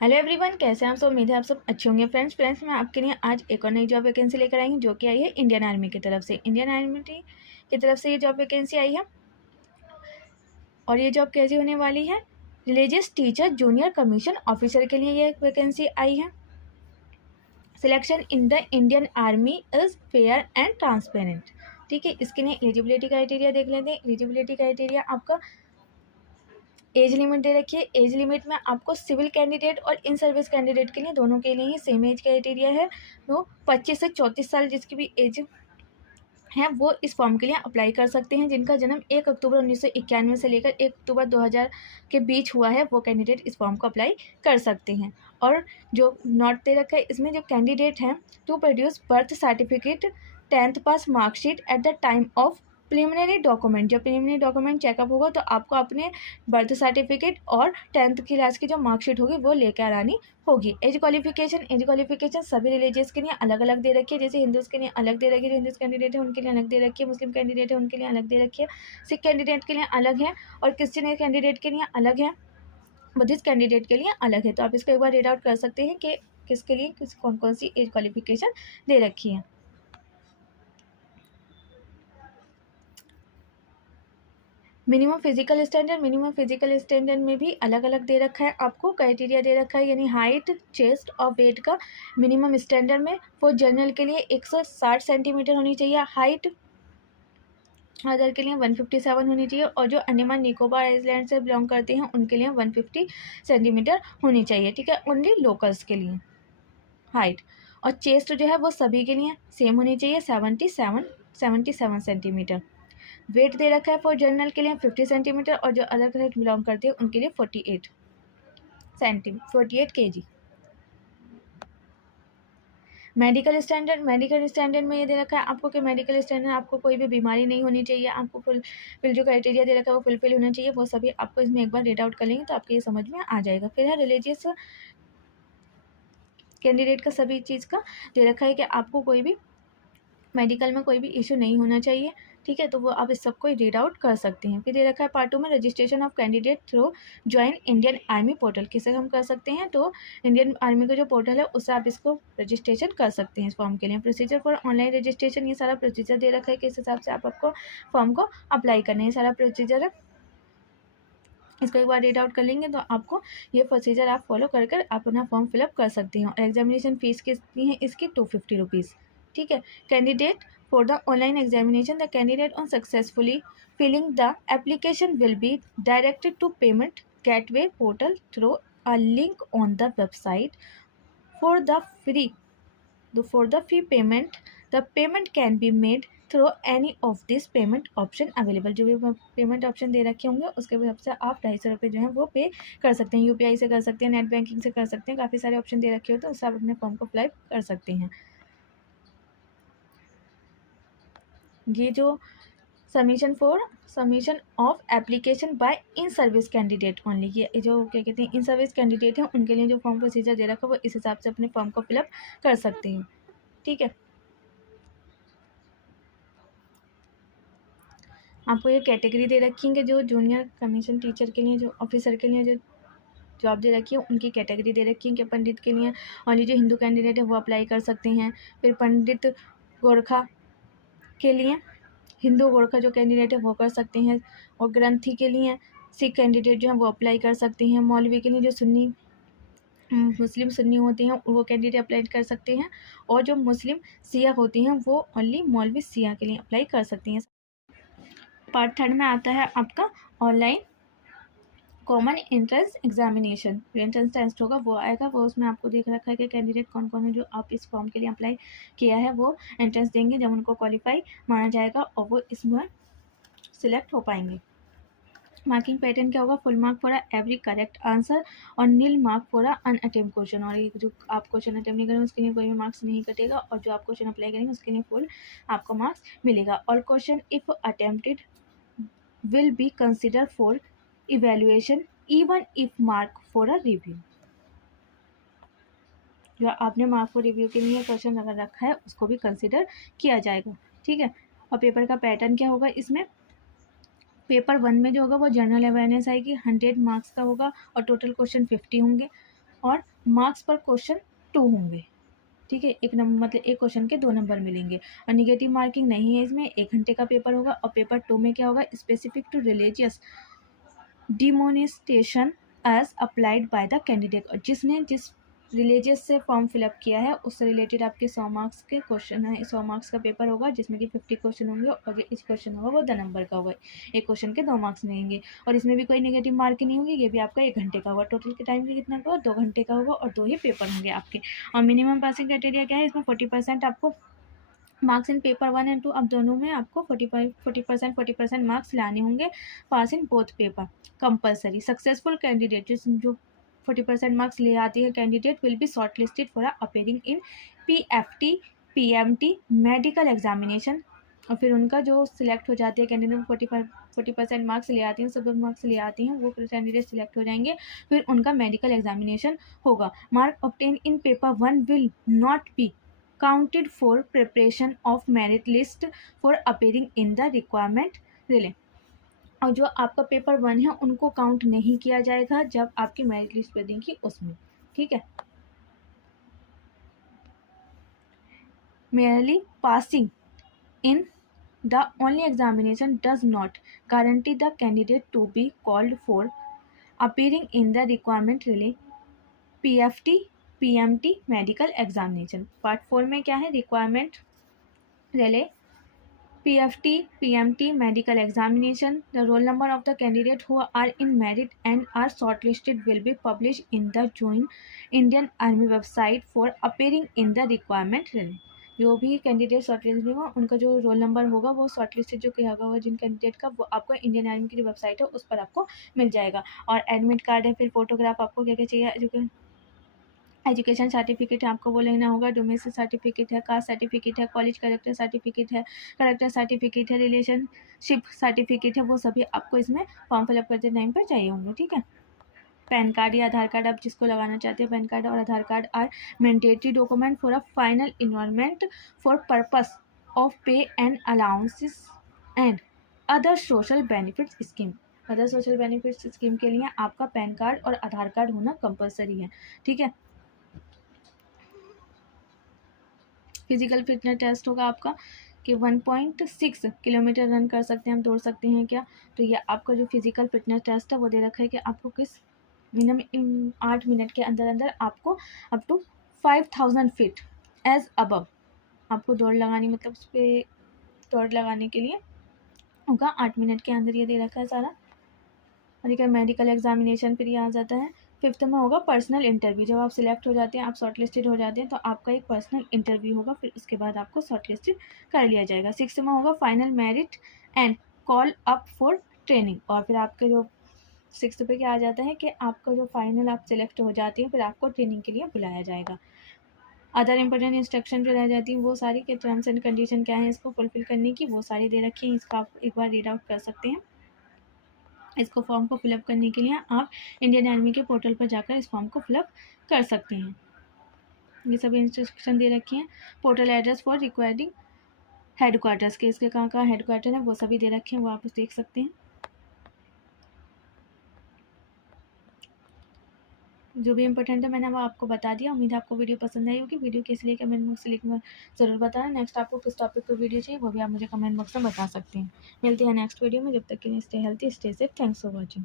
Hello everyone, कैसे हैं आप सब। उम्मीद है आप सब अच्छे होंगे। फ्रेंड्स मैं आपके लिए आज एक और नई जॉब वैकेंसी लेकर आई हूँ, जो कि आई है इंडियन आर्मी की तरफ से। इंडियन आर्मी की तरफ से ये जॉब वैकेंसी आई है और ये जॉब कैसी होने वाली है, religious teacher junior commission officer के लिए ये वैकेंसी आई है। Selection in the Indian army is fair and transparent. ठीक है, इसके लिए एलिजिबिलिटी क्राइटेरिया देख लेते हैं। एलिजिबिलिटी क्राइटेरिया आपका एज लिमिट दे रखी है। एज लिमिट में आपको सिविल कैंडिडेट और इन सर्विस कैंडिडेट के लिए दोनों के लिए ही सेम एज क्राइटेरिया है। वो 25 से 34 साल जिसकी भी एज है वो इस फॉर्म के लिए अप्लाई कर सकते हैं। जिनका जन्म 1 अक्टूबर 1991 से लेकर 1 अक्टूबर 2000 के बीच हुआ है, वो कैंडिडेट इस फॉर्म को अप्लाई कर सकते हैं। और जो नोट दे रखा है इसमें, जो कैंडिडेट हैं to produce birth certificate, 10th pass marksheet at the time of preliminary document. जब प्रिलिमिनरी डॉक्यूमेंट चेकअप होगा तो आपको अपने बर्थ सर्टिफिकेट और 10th क्लास की जो मार्कशीट होगी वो लेकर आनी होगी। एज क्वालिफिकेशन सभी रिलीजियस के लिए अलग अलग दे रखी है। जैसे हिंदूज़ के लिए अलग दे रखी है, जो हिंदूज़ कैंडिडेट है उनके लिए अलग दे रखी है, मुस्लिम कैंडिडेट है उनके लिए अलग दे रखी है, सिख कैंडिडेट के लिए अलग है और क्रिश्चियन कैंडिडेट के लिए अलग है, बुद्धिस्ट कैंडिडेट के लिए अलग है। तो आप इसको एक बार रीड आउट कर सकते हैं कि किसके लिए कौन कौन सी एज क्वालिफिकेशन दे रखी है। मिनिमम फिजिकल स्टैंडर्ड में भी अलग अलग दे रखा है, आपको क्राइटेरिया दे रखा है। यानी हाइट, चेस्ट और वेट का मिनिमम स्टैंडर्ड में फॉर जनरल के लिए 160 सेंटीमीटर होनी चाहिए हाइट, अदर के लिए 157 होनी चाहिए और जो अंडमान निकोबार आइलैंड से बिलोंग करते हैं उनके लिए 150 सेंटीमीटर होनी चाहिए। ठीक है, ओनली लोकल्स के लिए हाइट। और चेस्ट जो है वो सभी के लिए सेम होनी चाहिए, 77 सेंटीमीटर। वेट दे रखा है फॉर जनरल के लिए 50 सेंटीमीटर और जो अदर क्लास बिलोंग करते हैं उनके लिए 48 kg। मेडिकल स्टैंडर्ड में ये दे रखा है आपको कि मेडिकल स्टैंडर्ड आपको कोई भी बीमारी नहीं होनी चाहिए, आपको फुल जो क्राइटेरिया दे रखा है वो फुलफिल होना चाहिए। वो सभी आपको इसमें एक बार रीड आउट कर लेंगे तो आपको ये समझ में आ जाएगा। फिर है रिलीजियस कैंडिडेट का सभी चीज़ का दे रखा है कि आपको कोई भी मेडिकल में कोई भी इशू नहीं होना चाहिए। ठीक है, तो वो आप इस सबको रीड आउट कर सकते हैं। फिर दे रखा है पार्ट 2 में registration of candidate through join Indian army portal. किसे हम कर सकते हैं, तो इंडियन आर्मी का जो पोर्टल है उससे आप इसको रजिस्ट्रेशन कर सकते हैं इस फॉर्म के लिए। प्रोसीजर फॉर ऑनलाइन रजिस्ट्रेशन, ये सारा प्रोसीजर दे रखा है किस हिसाब से आपको फॉर्म को अप्लाई करना है, सारा प्रोसीजर है। इसको एक बार रीड आउट कर लेंगे तो आपको ये प्रोसीजर आप फॉलो कर आप अपना फॉर्म फिलअप कर सकते हैं। और एग्जामिनेशन फीस कितनी है इसकी, 250 रुपीज़। ठीक है, candidate for the online examination, the candidate on successfully filling the application will be directed to payment gateway portal through a link on the website for the fee payment. The payment can be made through any of this payment option available. जो भी payment option दे रखे होंगे उसके हिसाब से आप 250 रुपये जो है वो पे कर सकते हैं। यूपीआई से कर सकते हैं, नेट बैंकिंग से कर सकते हैं, काफ़ी सारे ऑप्शन दे रखे होते हैं, उससे आप अपने फॉर्म को अप्लाई कर सकते हैं। ये जो submission of application by in service candidate only, ये जो क्या कहते हैं इन सर्विस कैंडिडेट हैं उनके लिए जो फॉर्म प्रोसीजर दे रखा है वो इस हिसाब से अपने फॉर्म को फिलअप कर सकते हैं। ठीक है, आपको ये कैटेगरी दे रखी है कि जो जूनियर कमीशन टीचर के लिए, जो ऑफिसर के लिए जो जॉब दे रखी है उनकी कैटेगरी दे रखी है कि पंडित के लिए ओनली जो हिंदू कैंडिडेट है वो अप्लाई कर सकते हैं। फिर पंडित गोरखा के लिए हिंदू गोरखा जो कैंडिडेट है वो कर सकते हैं। और ग्रंथी के लिए सिख कैंडिडेट जो है वो अप्लाई कर सकते हैं। मौलवी के लिए जो मुस्लिम सुन्नी होते हैं वो कैंडिडेट अप्लाई कर सकते हैं। और जो मुस्लिम सिया होती हैं वो ओनली मौलवी सिया के लिए अप्लाई कर सकती हैं। पार्ट 3 में आता है आपका ऑनलाइन कॉमन एंट्रेंस एग्जामिनेशन। जो एंट्रेंस टेस्ट होगा वो आएगा, वो उसमें आपको देख रखा है कि कैंडिडेट कौन कौन है जो आप इस फॉर्म के लिए अप्लाई किया है वो एंट्रेंस देंगे। जब उनको क्वालिफाई माना जाएगा और वो इसमें सिलेक्ट हो पाएंगे। मार्किंग पैटर्न क्या होगा, full mark for every correct answer और नील मार्क फॉर अनअटेम्प्ट क्वेश्चन। और ये जो आप क्वेश्चन अटेम्प्ट नहीं करेंगे उसके लिए कोई भी मार्क्स नहीं कटेगा और जो आप क्वेश्चन अप्लाई करेंगे उसके लिए फुल आपको मार्क्स मिलेगा। और question if attempted will be consider for evaluation even if mark for a review. जो आपने मार्क फॉर रिव्यू के लिए क्वेश्चन अगर रखा है उसको भी कंसिडर किया जाएगा। ठीक है, और पेपर का पैटर्न क्या होगा, इसमें पेपर 1 में जो होगा वो जनरल अवेयरनेस आएगी, 100 मार्क्स का होगा और टोटल क्वेश्चन 50 होंगे। और मार्क्स पर क्वेश्चन 2 होंगे, ठीक है। एक नंबर मतलब एक क्वेश्चन के 2 नंबर मिलेंगे। और निगेटिव मार्किंग नहीं है इसमें, 1 घंटे का पेपर होगा। और पेपर 2 में क्या होगा, specific to religious demonstration as applied by the candidate, और जिसने जिस रिलीजियस से फॉर्म फिलअप किया है उससे रिलेटेड आपके 100 मार्क्स के क्वेश्चन है, 100 मार्क्स का पेपर होगा जिसमें कि 50 क्वेश्चन होंगे, और इस क्वेश्चन होगा वो 2 नंबर का होगा, एक क्वेश्चन के 2 मार्क्स मिलेंगे। और इसमें भी कोई नेगेटिव मार्क नहीं होगी, ये भी आपका 1 घंटे का होगा। टोटल के टाइम कितना का होगा, 2 घंटे का होगा, और 2 ही पेपर होंगे आपके। और मिनिमम पासिंग क्राइटेरिया क्या है, इसमें 40% आपको मार्क्स इन पेपर 1 एंड 2, अब दोनों में आपको 40% मार्क्स लाने होंगे, pass in both paper compulsory. Successful candidate जो 40% मार्क्स ले आती है candidate will be short listed for appearing in PFT PMT medical examination. और फिर उनका जो सिलेक्ट हो जाती है कैंडिडेट 40% मार्क्स ले आती हैं, सब मार्क्स ले आती हैं, वो कैंडिडेट सिलेक्ट हो जाएंगे, फिर उनका मेडिकल एग्जामिनेशन होगा। Mark obtain in paper 1 will not be counted for preparation of merit list for appearing in the requirement relay। और जो आपका पेपर 1 है उनको काउंट नहीं किया जाएगा जब आपकी मेरिट लिस्ट बनेगी उसमें, ठीक है। merely passing in the only examination does not guarantee the candidate to be called for appearing in the requirement relay PFT PMT medical examination. Part 4 में क्या है, requirement relay PFT PMT medical examination। The roll number of the candidate who are in merit and are shortlisted will be published in the Joint Indian Army website for appearing in the requirement rally। जो भी candidate shortlisted होगा उनका जो roll number होगा वो shortlisted जो किया होगा जिन कैंडिडेट का, वो आपको इंडियन आर्मी की जो वेबसाइट है उस पर आपको मिल जाएगा। और एडमिट कार्ड है, फिर फोटोग्राफ, आपको क्या क्या चाहिए, एजुकेशन सर्टिफिकेट है आपको वो लेना होगा, डोमेस्टिक सर्टिफिकेट है, कास्ट सर्टिफिकेट है, कॉलेज करेक्टर सर्टिफिकेट है, करेक्टर सर्टिफिकेट है, रिलेशनशिप सर्टिफिकेट है, वो सभी आपको इसमें फॉर्म फिलअप करते टाइम पर चाहिए होंगे, ठीक है। पैन कार्ड या आधार कार्ड आप जिसको लगाना चाहते हैं, पैन कार्ड और Aadhaar card are mandatory document for a final environment for purpose of pay and allowances and other social benefits scheme. Other social benefits scheme के लिए आपका पैन कार्ड और आधार कार्ड होना कंपलसरी है, ठीक है। फिजिकल फिटनेस टेस्ट होगा आपका कि 1.6 किलोमीटर रन कर सकते हैं हम, दौड़ सकते हैं क्या, तो ये आपका जो फिजिकल फिटनेस टेस्ट है वो दे रखा है कि आपको किस मिनिमम 8 मिनट के अंदर अंदर आपको up to 5000 feet age above आपको दौड़ लगानी, मतलब उस पर दौड़ लगाने के लिए होगा 8 मिनट के अंदर, ये दे रखा है सारा। और मेडिकल एग्जामिनेशन फिर ये आ जाता है। 5th में होगा पर्सनल इंटरव्यू, जब आप सिलेक्ट हो जाते हैं, आप शॉर्ट लिस्टेड हो जाते हैं, तो आपका एक पर्सनल इंटरव्यू होगा, फिर उसके बाद आपको शॉर्ट लिस्टेड कर लिया जाएगा। 6th में होगा final merit and call up for training. और फिर आपके जो 6th पे क्या आ जाता है कि आपका जो फाइनल आप सिलेक्ट हो जाती है, फिर आपको ट्रेनिंग के लिए बुलाया जाएगा। अदर इंपॉर्टेंट इंस्ट्रक्शन जो रह जाती हैं वो सारी के टर्म्स एंड कंडीशन क्या है इसको फुलफिल करने की, वो सारी दे रखी हैं, इसका आप एक बार रीड आउट कर सकते हैं। इसको फॉर्म को फिलअप करने के लिए आप इंडियन आर्मी के पोर्टल पर जाकर इस फॉर्म को फिलअप कर सकते हैं। ये सभी इंस्ट्रक्शन दे रखी हैं। Portal address for requiring headquarters के, इसके कहाँ हेडक्वार्टर है वो सभी दे रखे हैं, वो आप देख सकते हैं। जो भी इंपॉर्टेंट है मैंने वो आपको बता दिया। उम्मीद है आपको वीडियो पसंद आई होगी। वीडियो कैसी लगी कमेंट बॉक्स से लिखकर ज़रूर बताना। नेक्स्ट आपको किस टॉपिक पर वीडियो चाहिए वो भी आप मुझे कमेंट बॉक्स में बता सकते हैं। मिलते हैं नेक्स्ट वीडियो में, जब तक के लिए stay healthy stay safe. Thanks for watching.